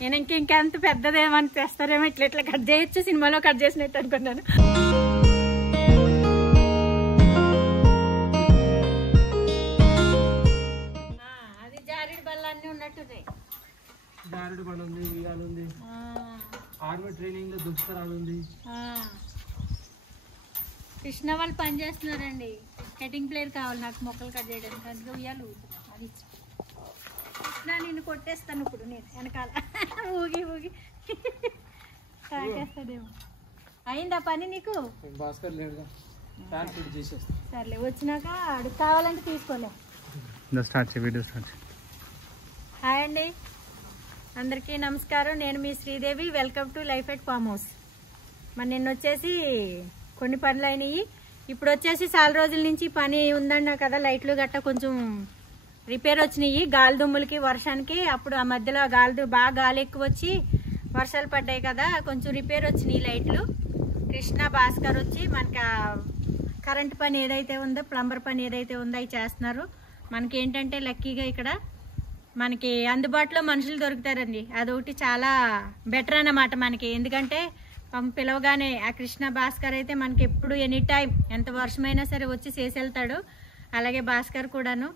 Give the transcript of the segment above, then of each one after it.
నేను ఇంకెంత పెద్దదేమని చేస్తారేమో, ఇట్లా ఇట్లా కట్ చేయొచ్చు, సినిమాలో కట్ చేసినట్టు అనుకున్నాను. అది జారుడు బల్ల అన్నీ ఉన్నట్టున్నాయి. జారుడు బండ ఉంది, ఉయ్యాల ఉంది, ఆర్మీ ట్రైనింగ్ లో దుఃఖరాలు ఉంది. కృష్ణ వాళ్ళు పని చేస్తున్నారండి. కటింగ్ ప్లేయర్ కావాలి నాకు మొక్కలు కట్ చేయడానికి. అందుకే ఉయ్యాలు అది కృష్ణ నిన్ను కొట్టేస్తాను ఇప్పుడు నేను వెనకాల ఊగి ఊగి తాకేస్తాడేమో. అయిందా పని నీకు? భాస్కర్ లేడుగా, ఫ్యాన్ ఫిట్ చేసేస్తా. సర్లే, వచ్చినాక అడుగు కావాలంటే తీసుకోలే. హాయ్ అండి, అందరికీ నమస్కారం. నేను మీ Sridevi. Welcome to life at farm house. మరి నిన్న వచ్చేసి కొన్ని పనులు అయినాయి. ఇప్పుడు వచ్చేసి చాలా రోజుల నుంచి పని ఉందన్నా కదా, లైట్లు గట్ట కొంచెం రిపేర్ వచ్చినాయి గాలి దుమ్ములకి వర్షానికి. అప్పుడు ఆ మధ్యలో బాగా గాలి ఎక్కువ వచ్చి వర్షాలు పడ్డాయి కదా, కొంచెం రిపేర్ వచ్చినాయి లైట్లు. కృష్ణ భాస్కర్ వచ్చి మనకి కరెంట్ పని ఏదైతే ఉందో, ప్లంబర్ పని ఏదైతే ఉందో అవి చేస్తున్నారు. మనకి ఏంటంటే లక్కీగా ఇక్కడ మనకి అందుబాటులో మనుషులు దొరుకుతారండి. అదొకటి చాలా బెటర్ అన్నమాట మనకి. ఎందుకంటే పిలవగానే ఆ కృష్ణ భాస్కర్ అయితే మనకి ఎప్పుడు ఎనీ టైం ఎంత వర్షమైనా సరే వచ్చి చేసి వెళ్తాడు. అలాగే భాస్కర్ కూడాను.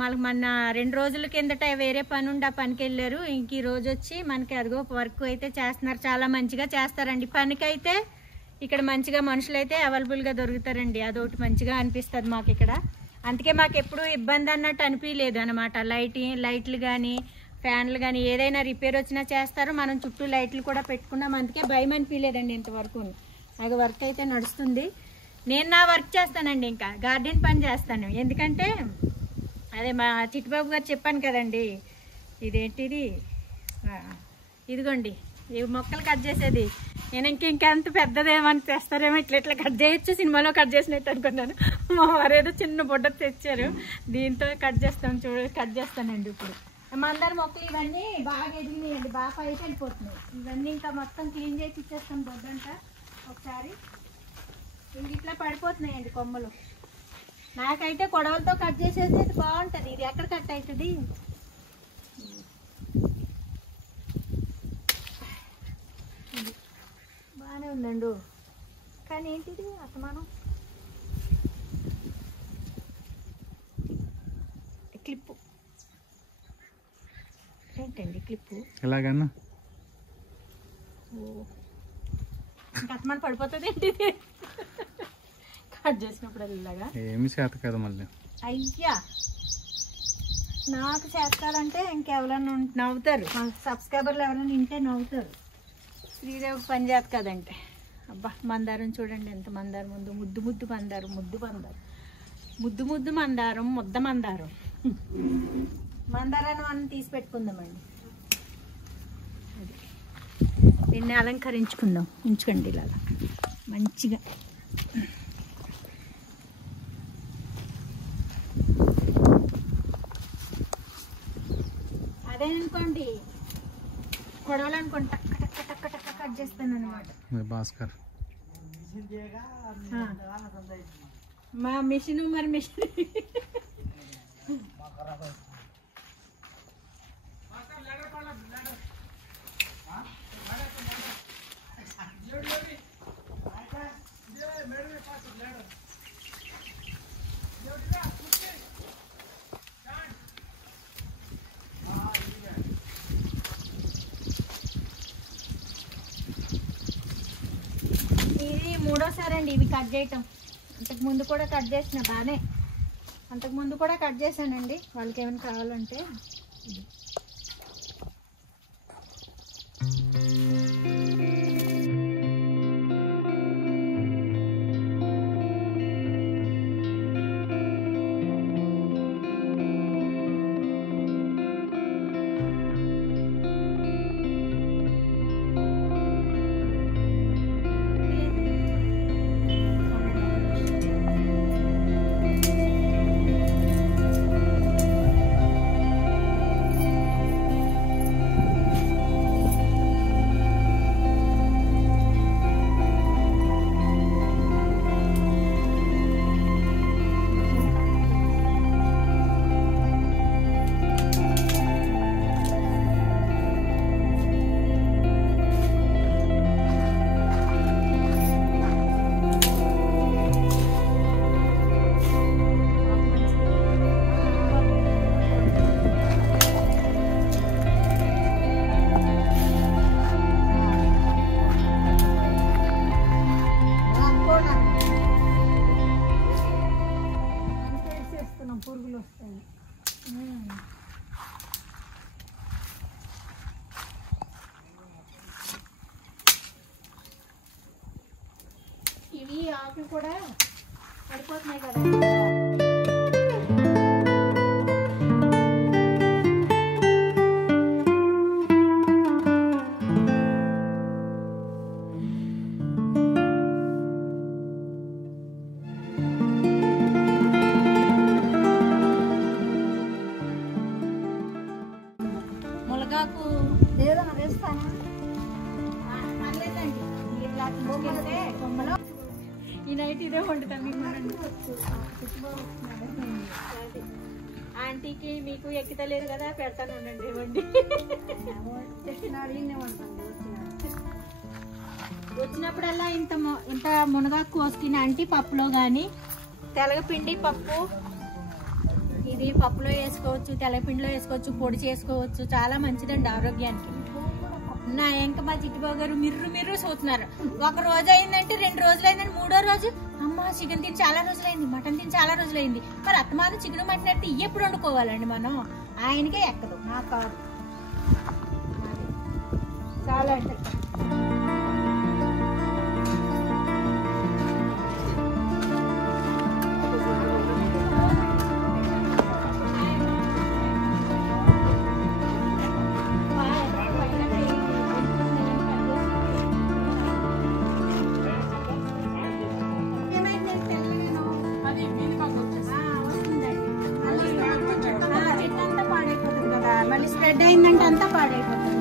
మనకు మొన్న 2 రోజుల కిందట వేరే పని ఉండి ఆ పనికి వెళ్ళారు. ఇంక ఈ రోజు వచ్చి మనకి అదిగో వర్క్ అయితే చేస్తున్నారు. చాలా మంచిగా చేస్తారండి. పనికైతే ఇక్కడ మంచిగా మనుషులు అయితే అవైలబుల్గా దొరుకుతారండి. అదొకటి మంచిగా అనిపిస్తుంది మాకు ఇక్కడ. అందుకే మాకు ఎప్పుడు ఇబ్బంది అన్నట్టు అనిపించలేదు అనమాట. లైట్లు కానీ ఫ్యాన్లు కానీ ఏదైనా రిపేర్ వచ్చినా చేస్తారు. మనం చుట్టూ లైట్లు కూడా పెట్టుకున్నాం. అందుకే భయం అనిపించలేదండి ఇంతవరకు. నాకు వర్క్ అయితే నడుస్తుంది. నేను నా వర్క్ చేస్తానండి, ఇంకా గార్డెన్ పని చేస్తాను. ఎందుకంటే అదే మా చిట్టుబాబు గారు చెప్పాను కదండి, ఇదేంటిది ఇదిగోండి ఈ మొక్కలు కట్ చేసేది. నేను ఇంకెంత పెద్దదేమని చేస్తారేమో, ఇట్లా ఇట్లా కట్ చేయొచ్చు, సినిమాలో కట్ చేసినట్టు అనుకున్నాను. మా వారు ఏదో చిన్న బుడ్డ తెచ్చారు, దీంతో కట్ చేస్తానండి. ఇప్పుడు మందార మొక్కలు ఇవన్నీ బాగా ఎదిగినాయండి, బాగా పైకి వెళ్ళిపోతున్నాయి. ఇవన్నీ ఇంకా మొత్తం క్లీన్ చేసి ఇచ్చేస్తాను బొద్దంతా ఒకసారి. ఇవి ఇట్లా పడిపోతున్నాయండి కొమ్మలు. నాకైతే కొడవలతో కట్ చేసేది బాగుంటుంది. ఇది ఎక్కడ కట్ అవుతుంది? బాగానే ఉందండు, కానీ ఏంటిది అసమానం. క్లిప్పు ఏంటండి క్లిప్పు ఎలాగన్నా అసమానం పడిపోతుంది ఏంటిది కట్ చేసినప్పుడు ఇలాగా. ఏమి చేత కదా మళ్ళీ. అయ్యా, నాకు చేస్తారంటే ఇంకెవరన్నా నవ్వుతారు, సబ్స్క్రైబర్లు ఎవరైనా వింటే నవ్వుతారు. శ్రీదేవికి పని చేత కదంటే. అబ్బా మందారం చూడండి ఎంత మందారం ఉందో. ముద్దు ముద్దు మందారం, ముద్దు మందారం, ముద్ద మందారం. మందారాన్ని మనం తీసి పెట్టుకుందామండి. దీన్ని అలంకరించుకుందాం. ఉంచుకోండి ఇలాగా మంచిగా. అదేననుకోండి కొడవలనుకోండి టక్క టక్క టక్క టక్క కట్ చేస్తాను అనమాట. భాస్కర్ మా మిషన్ ఇది 3వ అండి ఇవి కట్ చేయటం. అంతకుముందు కూడా కట్ చేసిన, బాగానే అంతకుముందు కూడా కట్ చేశానండి. వాళ్ళకి ఏమైనా కావాలంటే ఆకులు కూడా పడిపోతున్నాయి కదా. ములగాకు ఏదైనా వేస్తాను పర్లేదండి. ఇట్లా తీసుకెళ్తే కొమ్మలో ఈ నైట్ ఇదే వండుతాను మీకు. ఆంటీకి మీకు ఎక్కితలేదు కదా, పెడతాను ఉండండి వండి. వచ్చినప్పుడల్లా ఇంత మునగాకు కోసుకుని ఆంటీ పప్పులో కానీ తెలగపిండి పప్పు ఇది పప్పులో వేసుకోవచ్చు, తెల్లపిండిలో వేసుకోవచ్చు, పొడి చేసుకోవచ్చు. చాలా మంచిదండి ఆరోగ్యానికి. నా ఇంకా మా చిట్టుబాబు గారు మిర్రు చూస్తున్నారు. ఒక రోజు అయిందంటే 2 రోజులు అయిందంటే 3వ రోజు అమ్మ చికెన్ తిని చాలా రోజులైంది, మటన్ తిని చాలా రోజులైంది. మరి అత్తమానం చికెన్ మటన్ అంటే ఎప్పుడు వండుకోవాలండి మనం? ఆయనకే ఎక్కదు, నాకు కాదు. చాలా అంటే మళ్ళీ స్ప్రెడ్ అయిందంటే అంతా పాడైపోతుంది.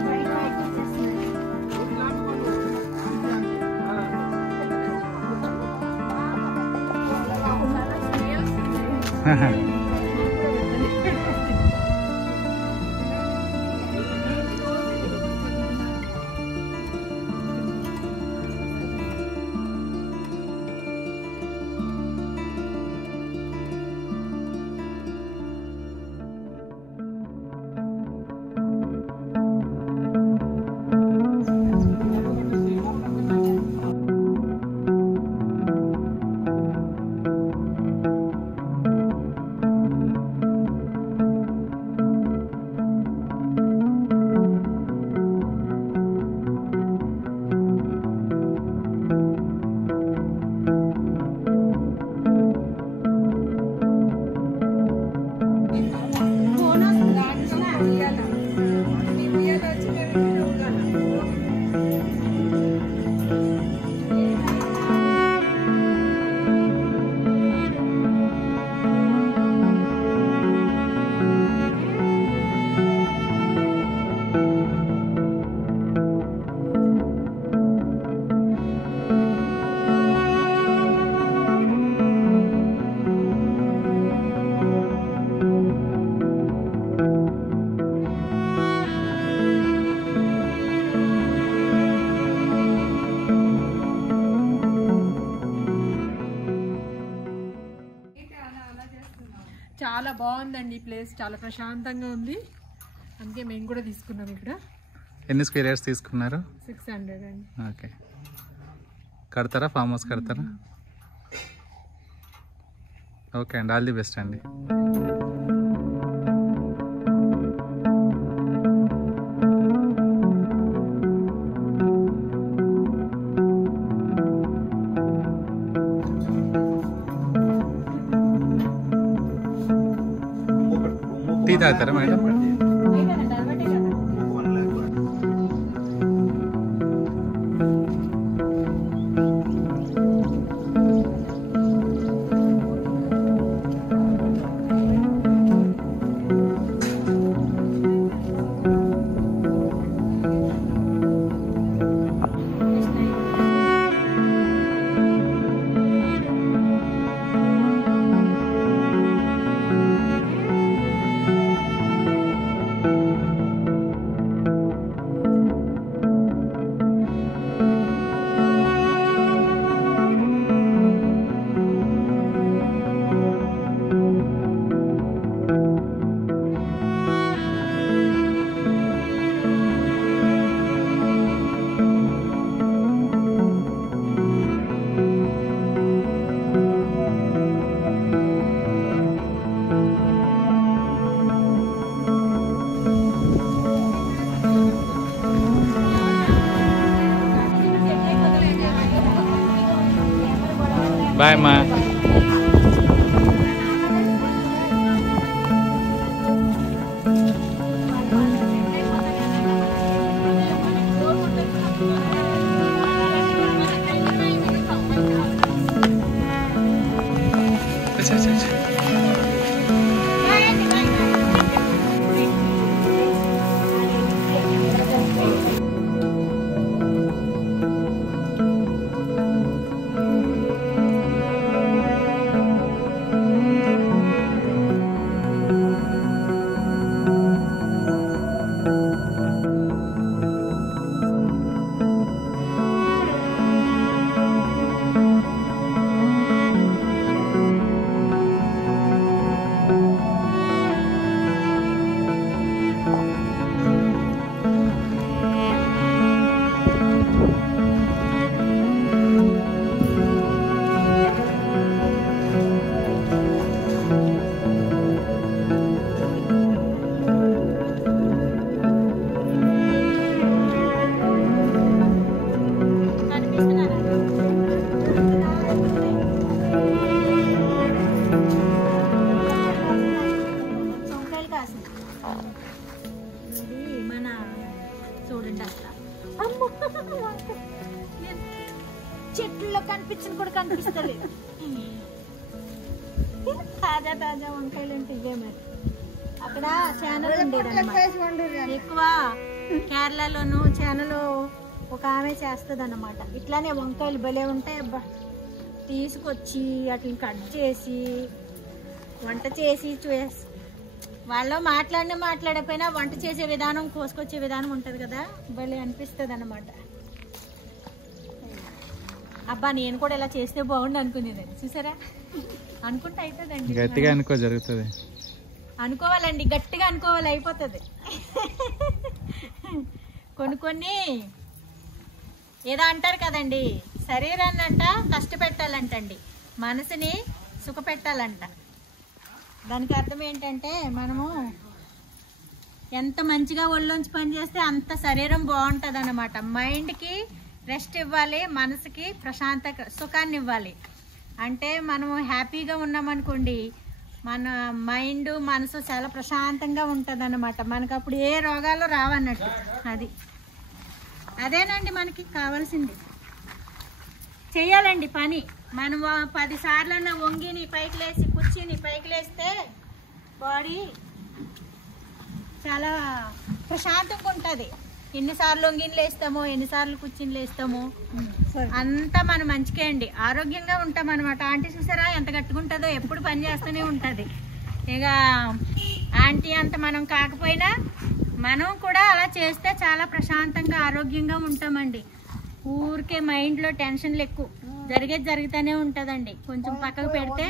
చాలా బాగుందండి ఈ ప్లేస్, చాలా ప్రశాంతంగా ఉంది. అందుకే మేము కూడా తీసుకున్నాం ఇక్కడ. ఎన్ని స్క్వేర్ యార్డ్స్ తీసుకున్నారు? 600 అండి. ఓకే. కడతారా? ఫామ్ హౌస్ కడతారా? ఓకే అండి, ఆల్ ది బెస్ట్ అండి. టీ తాగుతారా మేడం? బాయ్ అమ్మా. చెట్లలో కనిపించిన కూడా కనిపిస్తలేదు. తాజా తాజా వంకాయలు అంటే ఇవే మరి. అక్కడ ఛానల్ ఉండేది ఎక్కువ కేరళలోను ఛానల్ ఒక ఆమె చేస్తుంది అన్నమాట. ఇట్లానే వంకాయలు భలే ఉంటాయి అబ్బా. తీసుకొచ్చి వాటిని కట్ చేసి వంట చేసి వాళ్ళు మాట్లాడకపోయినా వంట చేసే విధానం కోసుకొచ్చే విధానం ఉంటుంది కదా, భలే అనిపిస్తుంది అన్నమాట. అబ్బా నేను కూడా ఇలా చేస్తే బాగుండు అనుకునేదండి. చూసారా, అనుకుంటే అవుతుందండి. గట్టిగా అనుకో జరుగుతుంది. అనుకోవాలండి, గట్టిగా అనుకోవాలి, అయిపోతుంది. కొన్ని ఏదో అంటారు కదండి, శరీరాన్ని అంట కష్టపెట్టాలంటండి, మనసుని సుఖపెట్టాలంట. దానికి అర్థం ఏంటంటే మనము ఎంత మంచిగా ఒళ్ళొంచి పని చేస్తే అంత శరీరం బాగుంటుంది అన్నమాట. మైండ్కి రెస్ట్ ఇవ్వాలి, మనసుకి సుఖాన్ని ఇవ్వాలి. అంటే మనము హ్యాపీగా ఉన్నామనుకోండి, మన మైండ్ మనసు చాలా ప్రశాంతంగా ఉంటుంది అన్నమాట. మనకు అప్పుడు ఏ రోగాలు రావన్నట్టు. అదేనండి మనకి కావాల్సింది. చెయ్యాలండి పని. మనం 10 సార్లన్నా వంగిని పైకి లేసి కూర్చుని పైకి లేస్తే బాడీ చాలా ప్రశాంతంగా ఉంటుంది. ఎన్నిసార్లు వంగిని లేస్తామో, ఎన్నిసార్లు కూర్చుని లేస్తామో అంతా మనం మంచిగా అండి, ఆరోగ్యంగా ఉంటాం అనమాట. ఆంటీ చూసారా ఎంత గట్టుకుంటుందో, ఎప్పుడు పని చేస్తూనే ఉంటుంది. ఇక ఆంటీ అంత మనం కాకపోయినా మనం కూడా అలా చేస్తే చాలా ప్రశాంతంగా ఆరోగ్యంగా ఉంటామండి. ఊరికే మైండ్లో టెన్షన్లు ఎక్కువ జరుగుతూనే ఉంటుందండి. కొంచెం పక్కకు పెడితే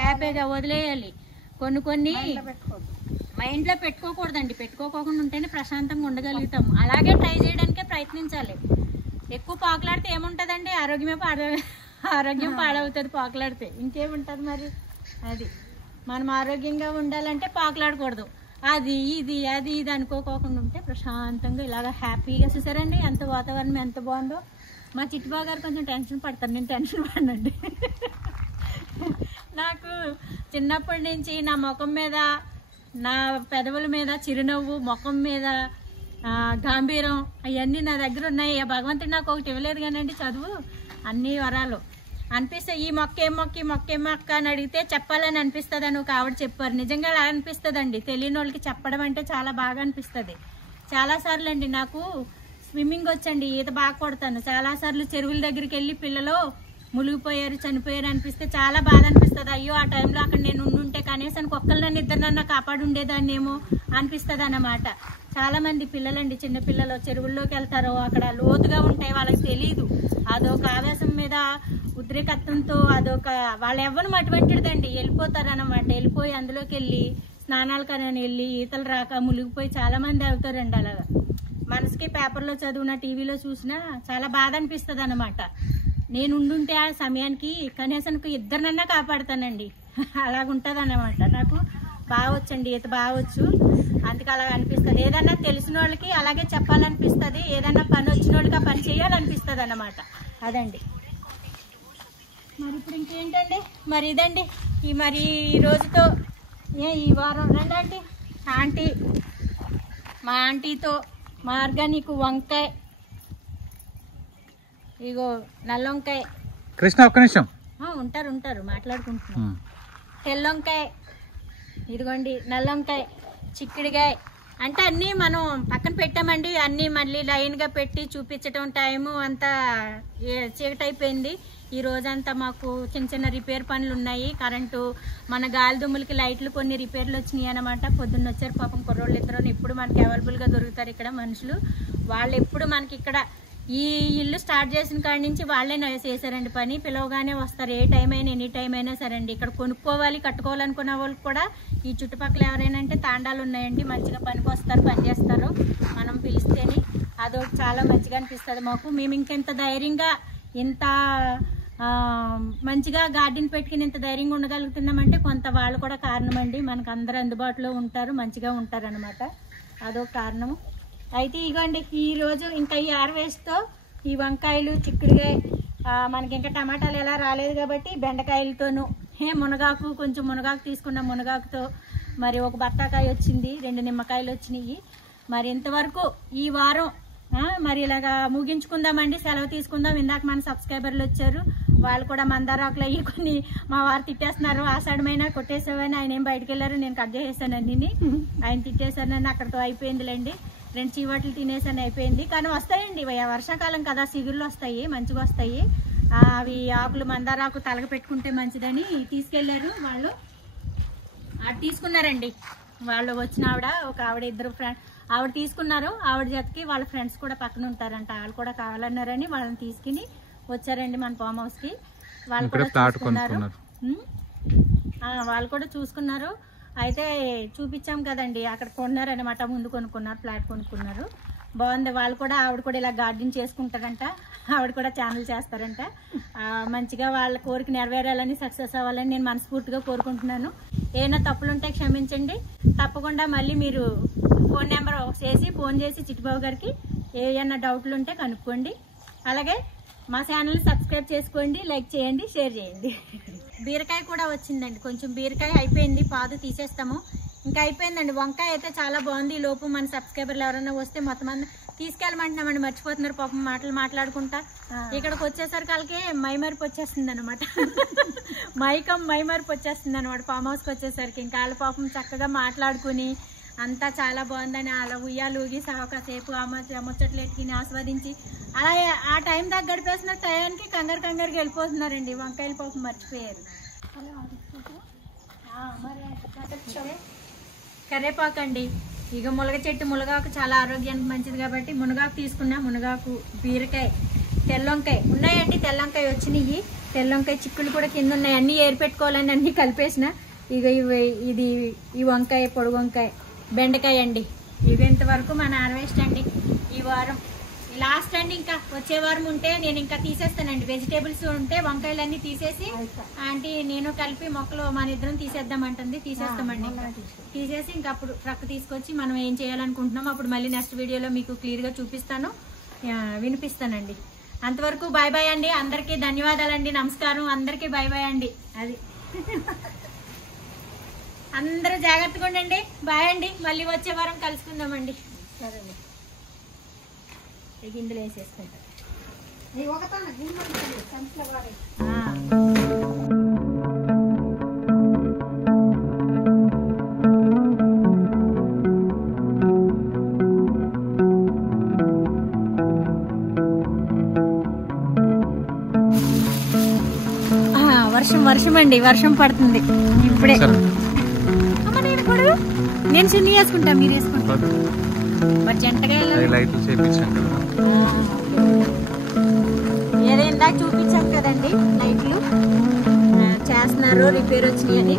హ్యాపీగా వదిలేయాలి. కొన్ని మైండ్లో పెట్టుకోకూడదండి. పెట్టుకోకుండా ఉంటేనే ప్రశాంతంగా ఉండగలుగుతాం. అలాగే ట్రై చేయడానికే ప్రయత్నించాలి. ఎక్కువ పాకులాడితే ఏముంటుందండి, ఆరోగ్యం పాడవుతుంది. పాకులాడితే ఇంకేముంటుంది మరి. మనం ఆరోగ్యంగా ఉండాలంటే పాకులాడకూడదు. అది ఇది అనుకోకుండా ఉంటే ప్రశాంతంగా ఇలాగ హ్యాపీగా. చూసారండి ఎంత వాతావరణం ఎంత బాగుందో. మా చిట్టుబాబు గారు కొంచెం టెన్షన్ పడతారు, నేను టెన్షన్ పడనండి. నాకు చిన్నప్పటి నుంచి నా ముఖం మీద, నా పెదవుల మీద చిరునవ్వు, ముఖం మీద గాంభీరం, అవన్నీ నా దగ్గర ఉన్నాయి. భగవంతుడు నాకు ఒకటి ఇవ్వలేదు కానండి, చదువు అన్ని వరాలు అనిపిస్తాయి. ఈ మొక్క ఏం మొక్క అని అడిగితే చెప్పాలని అనిపిస్తుంది అని ఒక ఆవిడ చెప్పారు. నిజంగా అలా అనిపిస్తుందండి. తెలియని వాళ్ళకి చెప్పడం అంటే చాలా బాగా అనిపిస్తుంది. చాలాసార్లు అండి నాకు స్విమ్మింగ్ వచ్చండి, ఈత బాగా కొడతాను. చాలాసార్లు చెరువుల దగ్గరికి వెళ్ళి పిల్లలు మునిగిపోయారు, చనిపోయారు అనిపిస్తే చాలా బాధ అనిపిస్తుంది. అయ్యో ఆ టైంలో అక్కడ నేను ఉండుంటే కనీసం ఒక్కళ్ళని ఇద్దరినన్నా కాపాడు ఉండేదాన్నేమో అనిపిస్తుంది అన్నమాట. చాలా మంది పిల్లలండి, చిన్న పిల్లలు చెరువుల్లోకి వెళ్తారు, అక్కడ లోతుగా ఉంటాయి, వాళ్ళకి తెలియదు. అదొక ఆవేశం మీద ఉద్రేకత్వంతో వాళ్ళు ఎవ్వరం అటువంటిదండి, వెళ్ళిపోతారు అన్నమాట. వెళ్ళిపోయి అందులోకి వెళ్ళి స్నానాలు కానీ వెళ్ళి ఈతలు రాక మునిగిపోయి చాలా మంది అవుతారండి. అలాగా మనసుకి పేపర్లో చదివినా టీవీలో చూసినా చాలా బాధ అనిపిస్తుంది అన్నమాట. నేను ఉండుంటే ఆ సమయానికి కనీసం ఇద్దరినన్నా కాపాడుతానండి, అలాగుంటుంది అన్నమాట. నాకు బాగా వచ్చండి, ఈత బాగా వచ్చు, అందుకే అలాగ అనిపిస్తుంది. ఏదన్నా తెలిసిన వాళ్ళకి అలాగే చెప్పాలనిపిస్తుంది, ఏదన్నా పని వచ్చిన వాళ్ళకి ఆ పని చేయాలనిపిస్తుంది అన్నమాట. అదండి. మరి ఇప్పుడు ఇంకేంటండి, మరి ఇదండి మరి ఈ రోజుతో ఈ వారం రండి ఆంటీ, మా ఆంటీతో మా ఆర్గానిక్ వంకాయ, ఇగో నల్ల వంకాయ. కృష్ణ ఒక్క నిమిషం. ఉంటారు మాట్లాడుకుంటున్నాం. తెల్లొంకాయ, ఇదిగోండి నల్ల వంకాయ, చిక్కుడుకాయ, అంటే అన్నీ మనం పక్కన పెట్టామండి. అన్నీ మళ్ళీ లైన్గా పెట్టి చూపించడం టైము అంతా చీకటి అయిపోయింది. ఈ రోజంతా మాకు చిన్న చిన్న రిపేర్ పనులు ఉన్నాయి. కరెంటు మన గాలి దుమ్ములకి లైట్లు కొన్ని రిపేర్లు వచ్చినాయి అనమాట. పొద్దున్న వచ్చారు పాపం కుర్రోళ్ళు ఇద్దరు. ఎప్పుడు మనకి అవైలబుల్గా దొరుకుతారు ఇక్కడ మనుషులు. వాళ్ళు ఎప్పుడు మనకి ఇక్కడ ఈ ఇల్లు స్టార్ట్ చేసిన కాడి నుంచి వాళ్ళే చేశారండి పని. పిలవగానే వస్తారు, ఏ టైం అయినా ఎనీ టైం అయినా సరే అండి. ఇక్కడ కొనుక్కోవాలి కట్టుకోవాలనుకున్న వాళ్ళకి కూడా ఈ చుట్టుపక్కల ఎవరైనా అంటే తాండాలు ఉన్నాయండి, మంచిగా పనికి వస్తారు, పని చేస్తారు. మనం పిలిస్తేనే అదొకటి చాలా మంచిగా అనిపిస్తుంది మాకు. మేము ఇంకెంత ధైర్యంగా ఇంత మంచిగా గార్డెన్ పెట్టుకుని ఇంత ధైర్యంగా ఉండగలుగుతున్నామంటే కొంత వాళ్ళు కూడా కారణం అండి. మనకు అందరూ అందుబాటులో ఉంటారు, మంచిగా ఉంటారు అనమాట. అదొక కారణము. అయితే ఇగోండి ఈరోజు ఇంకా ఈ ఆరవేస్తో ఈ వంకాయలు, చిక్కుడుకాయ, మనకి ఇంకా టమాటాలు ఎలా రాలేదు కాబట్టి బెండకాయలతోనూ మునగాకు, కొంచెం మునగాకు తీసుకున్నాం. మునగాకుతో మరి ఒక బత్తాకాయ వచ్చింది, 2 నిమ్మకాయలు వచ్చినాయి. మరి ఇంతవరకు ఈ వారం మరి ఇలాగా ముగించుకుందామండి, సెలవు తీసుకుందాం. ఇందాక మన సబ్స్క్రైబర్లు వచ్చారు, వాళ్ళు కూడా మందారాకులు అయ్యి కొన్ని మా వారు తిట్టేస్తున్నారు. ఆషాఢమైనా కొట్టేసావని, ఆయన ఏం బయటకు వెళ్ళారు, నేను కట్ చేసేసాను అన్ని. ఆయన తిట్టేశారు నన్ను, అక్కడితో అయిపోయిందిలేండి. 2 చీవాట్లు తినేసాను, అయిపోయింది. కానీ వస్తాయండి, వర్షాకాలం కదా, సిగుళ్ళు వస్తాయి, మంచిగా వస్తాయి. అవి ఆకులు మందారాకు తలగ పెట్టుకుంటే మంచిదని తీసుకెళ్లారు వాళ్ళు. అది తీసుకున్నారండి వాళ్ళు. వచ్చిన ఆవిడ, ఒక ఆవిడ, 2 ఫ్రెండ్ ఆవిడ తీసుకున్నారు. ఆవిడ జతకి వాళ్ళ ఫ్రెండ్స్ కూడా పక్కన ఉంటారంట, వాళ్ళు కూడా కావాలన్నారని వాళ్ళని తీసుకుని వచ్చారండి మన ఫామ్ హౌస్ కి. వాళ్ళు కూడా చూసుకున్నారు, వాళ్ళు కూడా చూసుకున్నారు. అయితే చూపించాం కదండి, అక్కడ కొన్నారనమాట, ముందు కొనుక్కున్నారు, ఫ్లాట్ కొనుక్కున్నారు. బాగుంది. వాళ్ళు కూడా, ఆవిడ కూడా ఇలా గార్డెన్ చేసుకుంటారంట, ఆవిడ కూడా ఛానల్ చేస్తారంట. మంచిగా వాళ్ళ కోరిక నెరవేరాలని, సక్సెస్ అవ్వాలని నేను మనస్ఫూర్తిగా కోరుకుంటున్నాను. ఏమైనా తప్పులుంటే క్షమించండి. తప్పకుండా మళ్ళీ మీరు ఫోన్ నెంబర్ చేసి ఫోన్ చేసి చిట్టుబాబు గారికి ఏమైనా డౌట్లు ఉంటే కనుక్కోండి. అలాగే మా ఛానల్ని సబ్స్క్రైబ్ చేసుకోండి, లైక్ చేయండి, షేర్ చేయండి. బీరకాయ కూడా వచ్చిందండి, కొంచెం బీరకాయ అయిపోయింది, పాదు తీసేస్తాము. ఇంకా అయిపోయిందండి. వంకాయ అయితే చాలా బాగుంది. ఈ లోపు మన సబ్స్క్రైబర్లు ఎవరైనా వస్తే మొత్తం మంది తీసుకెళ్ళమంటున్నామండి, మర్చిపోతున్నారు పాపం మాట్లాడుకుంటా. ఇక్కడికి వచ్చేసరికి వాళ్ళకి మైమరిపు వచ్చేస్తుంది అనమాట, మైమరిపు వచ్చేస్తుంది అనమాట ఫామ్ హౌస్కి వచ్చేసరికి. ఇంకా వాళ్ళ పాపం చక్కగా మాట్లాడుకుని అంతా చాలా బాగుందని అలా ఉయ్యాలు ఊగి కాసేపు ముచ్చట్లు ఎట్టుకుని ఆస్వాదించి అలా ఆ టైం దాకా గడిపేసిన టయానికి కంగారుకి వెళ్ళిపోతున్నారండి. వంకాయలు పాపం మర్చిపోయారు. కరేపాకు అండి, ఇక మునగ చెట్టు, మునగాకు చాలా ఆరోగ్యానికి మంచిది కాబట్టి మునగాకు తీసుకున్నా. మునగాకు, బీరకాయ, తెల్లొంకాయ ఉన్నాయండి, తెల్లొంకాయ వచ్చినాయి. తెల్లొంకాయ చిక్కులు కూడా కింద ఉన్నాయి, అన్నీ ఏరి పెట్టుకోవాలని అన్నీ కలిపేసిన. ఇక ఇది ఈ వంకాయ, పొడుగు వంకాయ, బెండకాయ అండి. ఇవి ఇంతవరకు మన హార్వెస్ట్ అండి. ఈ వారం లాస్ట్ అండి, ఇంకా వచ్చే వారం ఉంటే నేను ఇంకా తీసేస్తానండి. వెజిటేబుల్స్ ఉంటే వంకాయలన్నీ తీసేసి ఆంటీ నేను కలిపి మొక్కలు మన ఇద్దరం తీసేద్దామంటుంది, తీసేస్తామండి. తీసేసి ఇంకా అప్పుడు ట్రక్ తీసుకొచ్చి మనం ఏం చేయాలనుకుంటున్నాం అప్పుడు మళ్ళీ నెక్స్ట్ వీడియోలో మీకు క్లియర్గా చూపిస్తాను, వినిపిస్తానండి. అంతవరకు బాయ్ బాయ్ అండి. అందరికీ ధన్యవాదాలండి, నమస్కారం. అందరికీ బాయ్ బాయ్ అండి. అది అందరూ జాగ్రత్తగా ఉండండి. బాయ్ అండి. మళ్ళీ వచ్చే వారం కలుసుకుందామండి. సరే, గింజలు వేసేసుకుంటారు. వర్షం అండి, వర్షం పడుతుంది ఇప్పుడే. అమ్మ నేను కూడా, నేను చిన్ని వేసుకుంటా, మీరు వేసుకుంటారు. మరి జంటగా ఏదో ఇందాక చూపించాం కదండి, లైట్లు చేస్తున్నారు, రిపేర్ వచ్చినాయి అని.